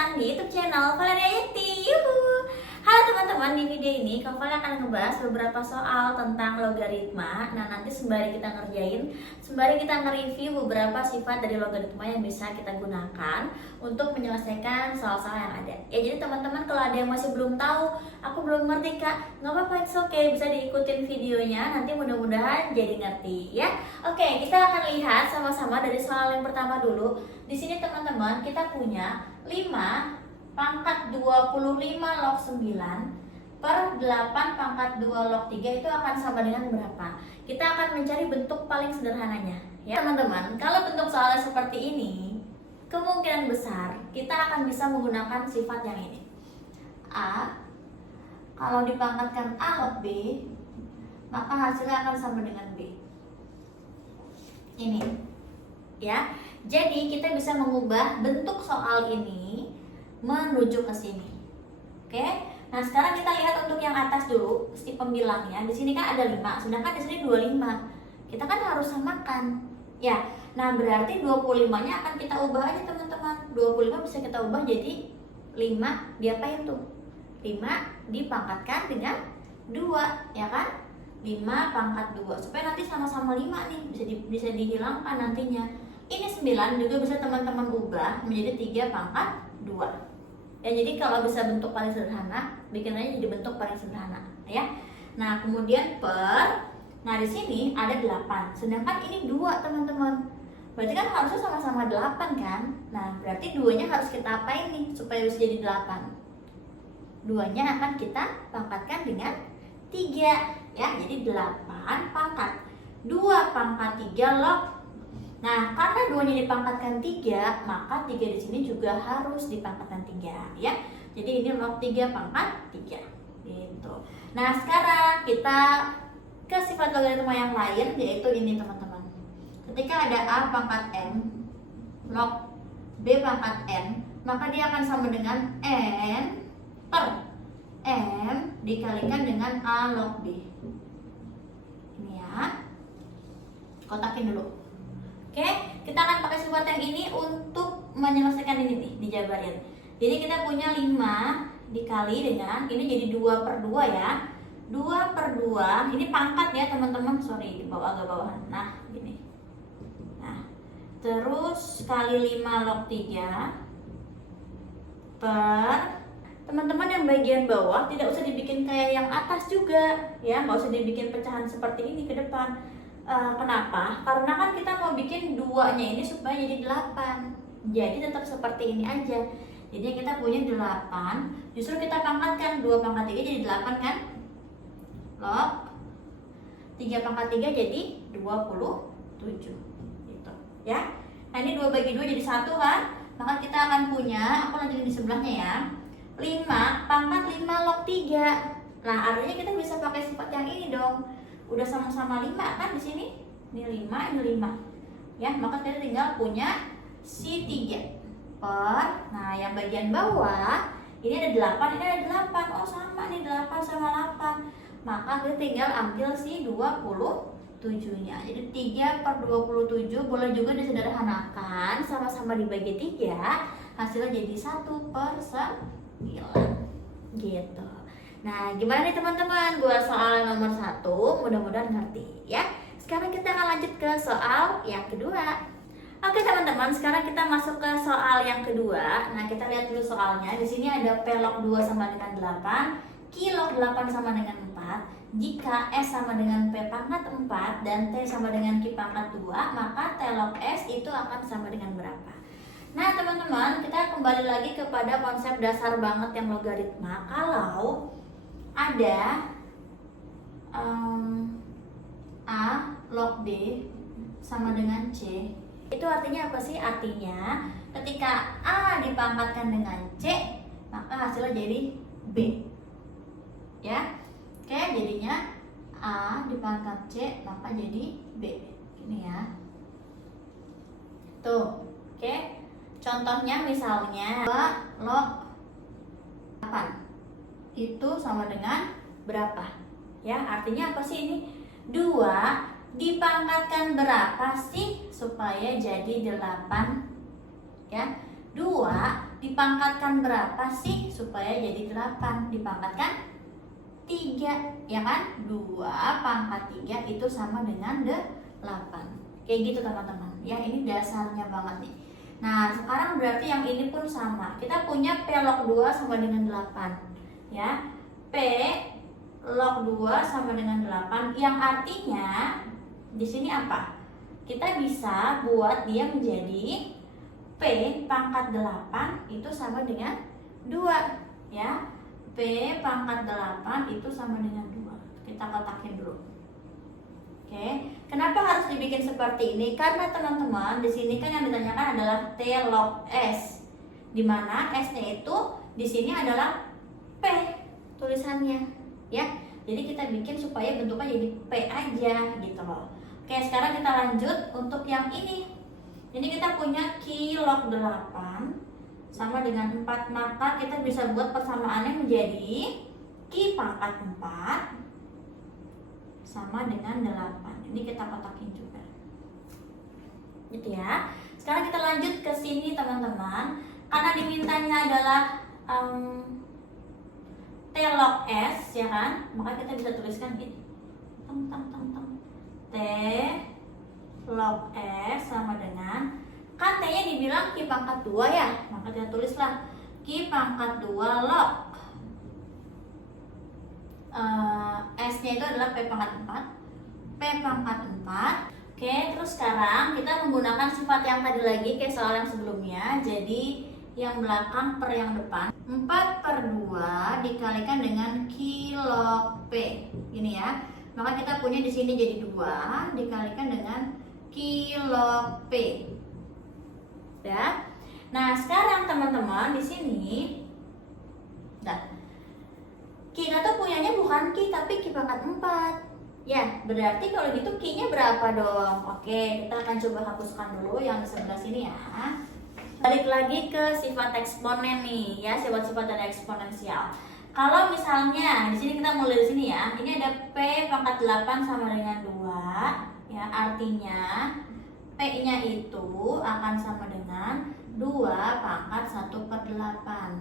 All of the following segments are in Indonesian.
datang di YouTube channel Valeria Yeti. Yuhu. Halo teman-teman, di video ini Kak Valeria akan ngebahas beberapa soal tentang logaritma. Nah, nanti sembari kita ngerjain, sembari kita nge-review beberapa sifat dari logaritma yang bisa kita gunakan untuk menyelesaikan soal-soal yang ada. Ya, jadi teman-teman kalau ada yang masih belum tahu, aku belum ngerti Kak, nggak apa-apa, it's okay, bisa diikutin videonya, nanti mudah-mudahan jadi ngerti ya. Oke, kita akan lihat sama-sama dari soal yang pertama dulu. Di sini teman-teman kita punya 5 pangkat 25 log 9 per 8 pangkat 2 log 3 itu akan sama dengan berapa? Kita akan mencari bentuk paling sederhananya ya teman-teman. Kalau bentuk soalnya seperti ini, kemungkinan besar kita akan bisa menggunakan sifat yang ini. A kalau dipangkatkan A log B, maka hasilnya akan sama dengan B. Ini ya. Jadi kita bisa mengubah bentuk soal ini menuju ke sini. Oke. Nah, sekarang kita lihat untuk yang atas dulu, si pembilangnya. Di sini kan ada 5, sedangkan di sini 25. Kita kan harus samakan. Ya. Nah, berarti 25-nya akan kita ubah aja, teman-teman. 25 bisa kita ubah jadi 5 diapain tuh? 5 dipangkatkan dengan 2, ya kan? 5 pangkat 2. Supaya nanti sama-sama 5 nih, bisa dihilangkan nantinya. Ini 9 juga bisa teman-teman ubah menjadi 3 pangkat 2. Ya, jadi kalau bisa bentuk paling sederhana, bikin aja jadi bentuk paling sederhana ya. Nah, kemudian nah di sini ada 8, sedangkan ini 2 teman-teman. Berarti kan harusnya sama-sama 8 kan. Nah, berarti 2-nya harus kita apain nih supaya bisa jadi 8? 2-nya akan kita pangkatkan dengan 3 ya. Jadi 8 pangkat 2 pangkat 3 log. Nah, karena 2-nya dipangkatkan 3, maka 3 di sini juga harus dipangkatkan 3 ya. Jadi ini log 3 pangkat 3 gitu. Nah, sekarang kita ke sifat logaritma yang lain, yaitu ini teman-teman. Ketika ada A pangkat N log B pangkat N, maka dia akan sama dengan N per M dikalikan dengan A log B. Ini ya. Kotakin dulu. Oke, kita akan pakai sifat yang ini untuk menyelesaikan ini nih, dijabarin. Jadi kita punya 5 dikali dengan, ini jadi 2 per 2 ya. 2 per 2, ini pangkat ya teman-teman, sorry, di bawah agak bawahan. Nah, gini. Nah, terus kali 5 log 3 per, teman-teman yang bagian bawah tidak usah dibikin kayak yang atas juga ya, nggak usah dibikin pecahan seperti ini ke depan. Kenapa? Karena kan kita mau bikin 2-nya ini supaya jadi 8. Jadi tetap seperti ini aja. Jadi kita punya 8, justru kita pangkatkan 2 pangkat 3 jadi 8 kan? Log 3 pangkat 3 jadi 27 gitu ya. Nah, ini 2 bagi 2 jadi 1 kan? Maka kita akan punya, aku lanjutin di sebelahnya ya, 5 pangkat 5 log 3. Nah, artinya kita bisa pakai sifat yang ini dong. Udah sama-sama 5 kan di sini. Ini 5, ini 5. Ya, maka kita tinggal punya si 3 per, nah yang bagian bawah ini ada 8, ini ada 8. Oh, sama nih, 8 sama 8. Maka kita tinggal ambil si 27-nya. Jadi 3 per 27 boleh juga disederhanakan, sama-sama dibagi 3, hasilnya jadi 1 per 9 gitu. Nah, gimana nih teman-teman buat soal nomor 1? Mudah-mudahan ngerti ya. Sekarang kita akan lanjut ke soal yang kedua. Oke teman-teman, sekarang kita masuk ke soal yang kedua. Nah, kita lihat dulu soalnya. Di sini ada P log 2 sama dengan 8, Q log 8 sama dengan 4. Jika S sama dengan P pangkat 4 dan T sama dengan Q pangkat 2, maka T log S itu akan sama dengan berapa? Nah, teman-teman, kita kembali lagi kepada konsep dasar banget yang logaritma. Kalau ada A log B sama dengan C, itu artinya apa sih? Artinya ketika A dipangkatkan dengan C, maka hasilnya jadi B ya. Oke, jadinya A dipangkat C maka jadi B. Ini ya. Tuh. Oke. Contohnya misalnya 2 log 8 itu sama dengan berapa? Ya, artinya apa sih ini? 2 dipangkatkan berapa sih supaya jadi 8? Ya, 2 dipangkatkan berapa sih supaya jadi 8? Dipangkatkan 3, ya kan? 2 pangkat 3 itu sama dengan 8. Kayak gitu teman-teman. Ya, ini dasarnya banget nih. Nah, sekarang berarti yang ini pun sama. Kita punya P log 2 sama dengan 8. Ya. P log 2 sama dengan 8 yang artinya di sini apa? Kita bisa buat dia menjadi P pangkat 8 itu sama dengan 2, ya. P pangkat 8 itu sama dengan 2. Kita kotakin dulu. Oke, kenapa harus dibikin seperti ini? Karena teman-teman, di sini kan yang ditanyakan adalah T log S. Di mana S-nya itu di sini adalah P tulisannya, ya. Jadi kita bikin supaya bentuknya jadi P aja gitu loh. Oke, sekarang kita lanjut untuk yang ini. Jadi kita punya Q log 8 sama dengan 4, maka kita bisa buat persamaannya menjadi Q pangkat 4 sama dengan 8. Ini kita kotakin juga. Gitu ya. Sekarang kita lanjut ke sini teman-teman. Karena dimintanya adalah T log S, ya kan? Maka kita bisa tuliskan gini. T log S sama dengan, kan T-nya dibilang Q pangkat 2 ya, maka kita tulislah Q pangkat 2 log S-nya itu adalah P pangkat 4. P pangkat 4. Oke, terus sekarang kita menggunakan sifat yang tadi lagi kayak soal yang sebelumnya. Jadi yang belakang per yang depan. 4/2 dikalikan dengan Q log P. Gini ya. Maka kita punya di sini jadi 2 dikalikan dengan Q log P. Ya. Nah, sekarang teman-teman di sini kita tuh punyanya bukan Q tapi Q pangkat 4. Ya, berarti kalau gitu Q-nya berapa dong? Oke, kita akan coba hapuskan dulu yang di sebelah sini ya. Balik lagi ke sifat eksponen nih, ya, sifat-sifat dari eksponensial. Kalau misalnya di sini kita mulai dari sini ya, ini ada P pangkat 8 sama dengan 2, ya, artinya P-nya itu akan sama dengan 2 pangkat 1/8.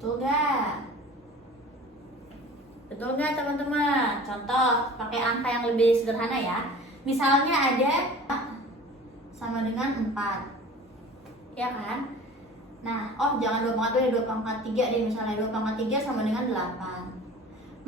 Betul gak? Betul nggak teman-teman? Contoh, pakai angka yang lebih sederhana ya. Misalnya ada sama dengan 4, ya kan? Nah, jangan 2 pangkat 2 ya, 2 pangkat 3 deh. Misalnya 2 pangkat 3 sama dengan 8.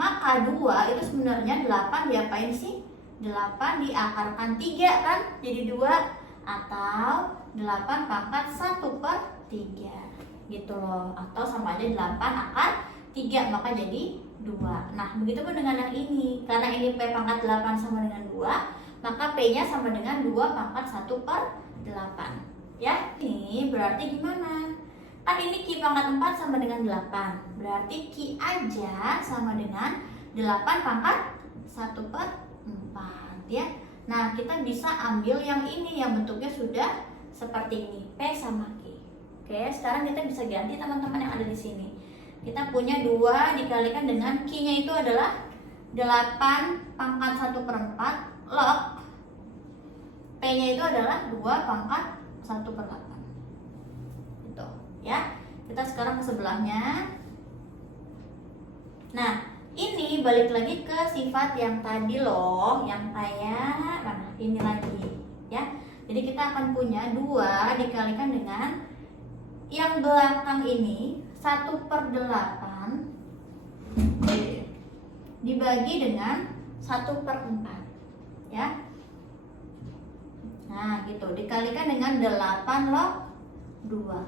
Maka 2 itu sebenarnya 8 diapain sih? 8 diakarkan 3 kan? Jadi 2, atau 8 pangkat 1/3 gitu loh. Atau sama aja 8 akar 3, maka jadi 2. Nah, begitu pun dengan yang ini. Karena ini P pangkat 8 sama dengan 2, maka P-nya sama dengan 2 pangkat 1/8. Ya, ini berarti gimana? Kan ini Q pangkat 4 sama dengan 8. Berarti Q aja sama dengan 8 pangkat 1/4, ya. Nah, kita bisa ambil yang ini yang bentuknya sudah seperti ini, P sama Q. Oke, sekarang kita bisa ganti teman-teman yang ada di sini. Kita punya 2 dikalikan dengan Q-nya itu adalah 8 pangkat 1/4 log P-nya itu adalah 2 pangkat 1/8. Gitu, ya. Kita sekarang ke sebelahnya. Nah, ini balik lagi ke sifat yang tadi loh, yang kayak mana? Ini lagi, ya. Jadi kita akan punya 2 dikalikan dengan yang belakang ini 1/8 dibagi dengan 1/4, ya. Nah, gitu, dikalikan dengan 8 log 2.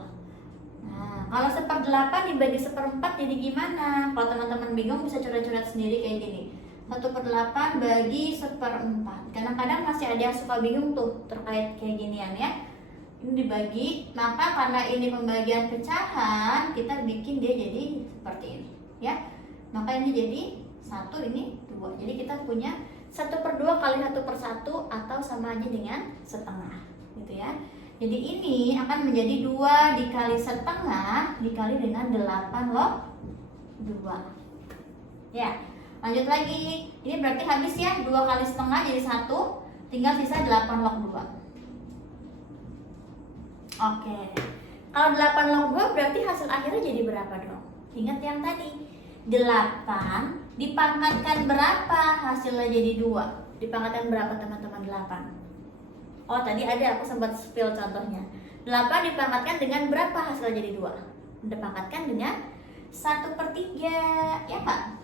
Nah, kalau 1/8 dibagi 1/4 jadi gimana? Kalau teman-teman bingung bisa coret-coret sendiri kayak gini. 1/8 bagi 1/4. Kadang-kadang masih ada yang suka bingung tuh terkait kayak ginian ya. Ini dibagi, maka karena ini pembagian pecahan, kita bikin dia jadi seperti ini, ya. Maka ini jadi 1, ini 2. Jadi kita punya 1/2 kali 1/1 atau sama aja dengan setengah, gitu ya. Jadi ini akan menjadi 2 dikali setengah dikali dengan 8 log 2. Ya, lanjut lagi. Ini berarti habis ya, 2 kali setengah jadi 1, tinggal sisa 8 log 2. Oke, Kalau 8 log 2 berarti hasil akhirnya jadi berapa dong? Ingat yang tadi, 8 dipangkatkan berapa hasilnya jadi 2? Dipangkatkan berapa teman-teman 8? Oh tadi ada, aku sempat spill contohnya. 8 dipangkatkan dengan berapa hasilnya jadi 2? Dipangkatkan dengan 1/3, ya Pak?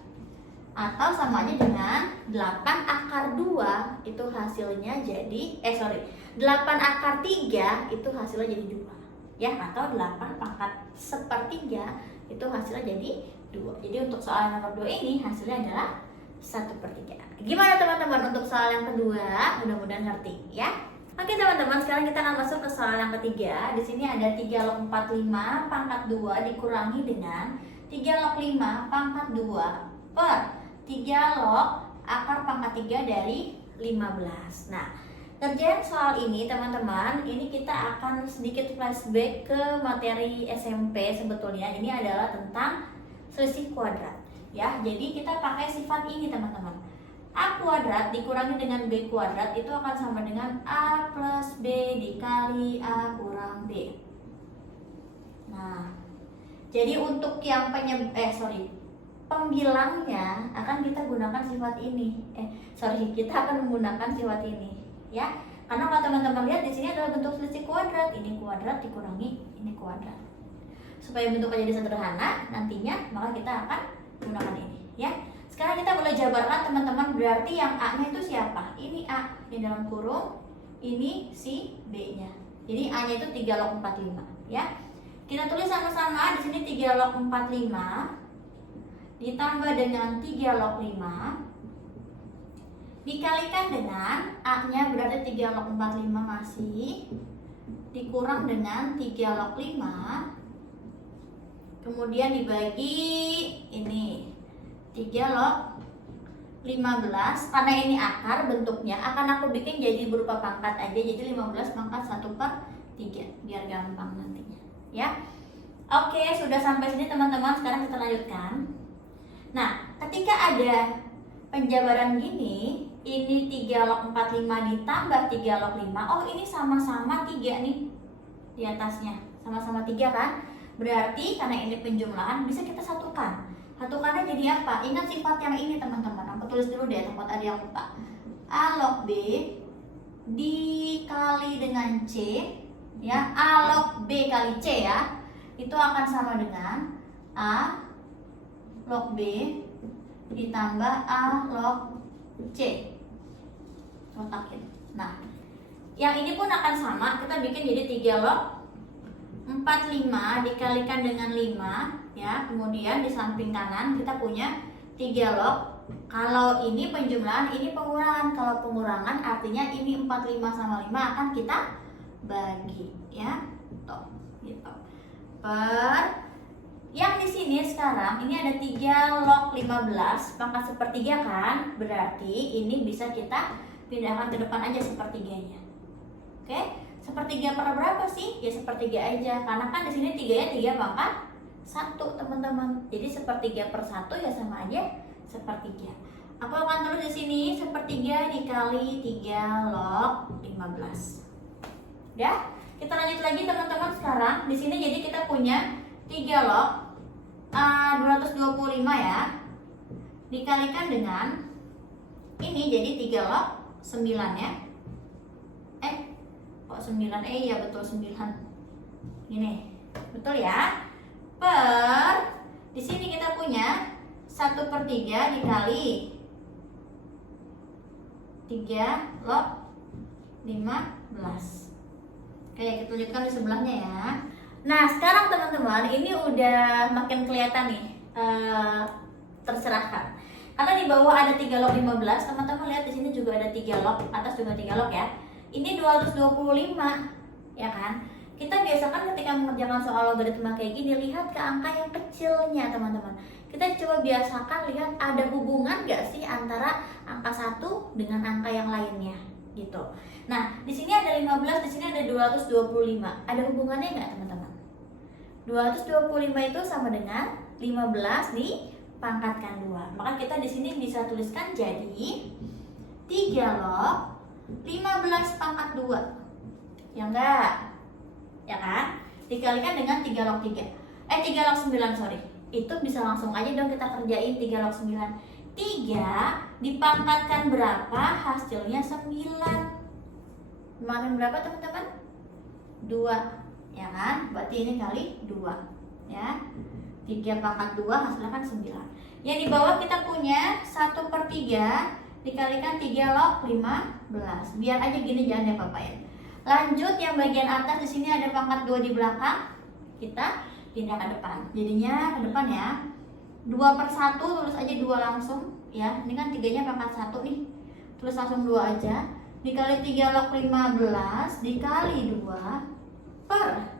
Atau sama aja dengan 8 akar 2 itu hasilnya jadi 8 akar 3 itu hasilnya jadi 2, ya, atau 8 pangkat 1/3 itu hasilnya jadi 2. Jadi untuk soal nomor 2 ini hasilnya adalah 1/3. Gimana teman-teman untuk soal yang kedua? Mudah-mudahan ngerti ya. Oke teman-teman, sekarang kita akan masuk ke soal yang ketiga. Di sini ada 3 log 45 pangkat 2 dikurangi dengan 3 log 5 pangkat 2 per 3 log akar pangkat 3 dari 15. Nah, kerjaan soal ini teman-teman, ini kita akan sedikit flashback ke materi SMP sebetulnya. Ini adalah tentang selisih kuadrat ya. Jadi kita pakai sifat ini teman-teman. A kuadrat dikurangi dengan B kuadrat itu akan sama dengan A plus B dikali A kurang B. Nah, jadi untuk yang pembilangnya akan kita gunakan sifat ini. Kita akan menggunakan sifat ini ya. Karena kalau teman-teman lihat di sini adalah bentuk selisih kuadrat. Ini kuadrat dikurangi ini kuadrat. Supaya bentuknya jadi sederhana nantinya, maka kita akan gunakan ini ya. Sekarang kita boleh jabarkan teman-teman, berarti yang A-nya itu siapa? Ini A di dalam kurung, ini si B-nya. Jadi A-nya itu 3 log 45 ya. Kita tulis sama-sama di sini 3 log 45 ditambah dengan 3 log 5 dikalikan dengan A-nya berarti 3 log 45 masih dikurang dengan 3 log 5 kemudian dibagi ini 3 log 15. Karena ini akar bentuknya akan aku bikin jadi berupa pangkat aja, jadi 15 pangkat 1/3 biar gampang nantinya ya. Oke, sudah sampai sini teman-teman, sekarang kita lanjutkan. Nah, ketika ada penjabaran gini, ini 3 log 45 ditambah 3 log 5, oh ini sama-sama 3 nih di atasnya, sama-sama 3 kan? Berarti karena ini penjumlahan bisa kita satukan. Satukannya jadi apa? Ingat sifat yang ini teman-teman. Aku tulis dulu deh, takut ada yang lupa. A log B dikali dengan C ya. A log B kali C ya. Itu akan sama dengan A log B ditambah A log C. Kotakin. Nah, yang ini pun akan sama. Kita bikin jadi 3 log 45 dikalikan dengan 5 ya. Kemudian di samping kanan kita punya 3 log. Kalau ini penjumlahan, ini pengurangan. Kalau pengurangan artinya ini 45 sama 5 akan kita bagi ya. Tuh, gitu. Per yang di sini sekarang ini ada 3 log 15 pangkat 1/3 kan? Berarti ini bisa kita pindahkan ke depan aja 1/3-nya. Oke? 1/3 per berapa sih? Ya 1/3 aja. Karena kan di sini 3-nya 3 pangkat 1 teman-teman. Jadi 1/3 per 1 ya sama aja 1/3. Aku akan tulis di sini 1/3 dikali 3 log 15. Udah? Kita lanjut lagi teman-teman sekarang. Di sini jadi kita punya 3 log 225 ya. Dikalikan dengan ini jadi 3 log 9 ya. Kok 9? Iya betul 9. Ini. Betul ya? Per di sini kita punya 1/3 dikali 3 log 15. Oke, kita lanjutkan di sebelahnya ya. Nah, sekarang teman-teman, ini udah makin kelihatan nih tercerahkan. Karena di bawah ada 3 log 15, teman-teman lihat di sini juga ada 3 log, atas juga 3 log ya. Ini 225, ya kan? Kita biasakan ketika mengerjakan soal logaritma kayak gini, lihat ke angka yang kecilnya teman-teman. Kita coba biasakan lihat ada hubungan gak sih antara angka 1 dengan angka yang lainnya gitu. Nah, di sini ada 15, di sini ada 225. Ada hubungannya nggak teman-teman? 225 itu sama dengan 15 dipangkatkan 2. Maka kita di sini bisa tuliskan jadi 3 log 15 pangkat 2. Ya enggak? Ya kan? dikalikan dengan 3 log 3. 3 log 9, sorry. Itu bisa langsung aja dong kita kerjain 3 log 9. 3 dipangkatkan berapa? Hasilnya 9. Kemarin berapa teman-teman? 2, ya kan? Berarti ini kali 2, ya. 3 pangkat 2 hasilnya kan 9. Yang di bawah kita punya 1/3 dikalikan 3 log 15. Biar aja gini, jangan diapa-apain. Lanjut, yang bagian atas di sini ada pangkat 2 di belakang. Kita pindah ke depan. Jadinya ke depan ya. 2/1 tulis aja 2 langsung ya. Ini kan 3-nya pangkat 1 nih. Tulis langsung 2 aja. Dikali 3 log 15 dikali 2 per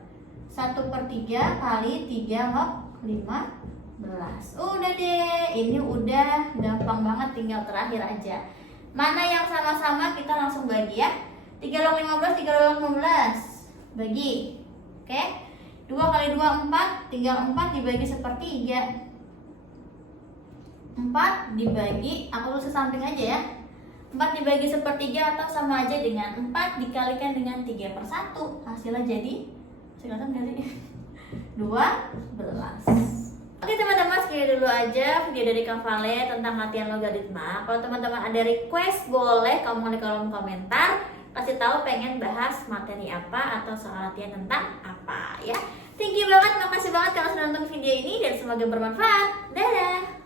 1/3 kali 3 log 15. Udah deh, ini udah gampang banget, tinggal terakhir aja. Mana yang sama-sama kita langsung bagi ya. 3 log 15, 3 log 15 bagi. Oke. 2 kali 2 4, tinggal 4 dibagi 1/3. 4 dibagi, aku tulis samping aja ya. 4 dibagi 1/3 atau sama aja dengan 4 dikalikan dengan 3/1. Hasilnya jadi, kelihatan nggak sih? 12. Oke teman-teman, sekian dulu aja video dari Kak Vale tentang latihan logaritma. Kalau teman-teman ada request, boleh kamu di kolom komentar. Kasih tahu pengen bahas materi apa atau soal latihan tentang apa ya. Thank you banget, makasih banget kalau sudah nonton video ini dan semoga bermanfaat. Dadah!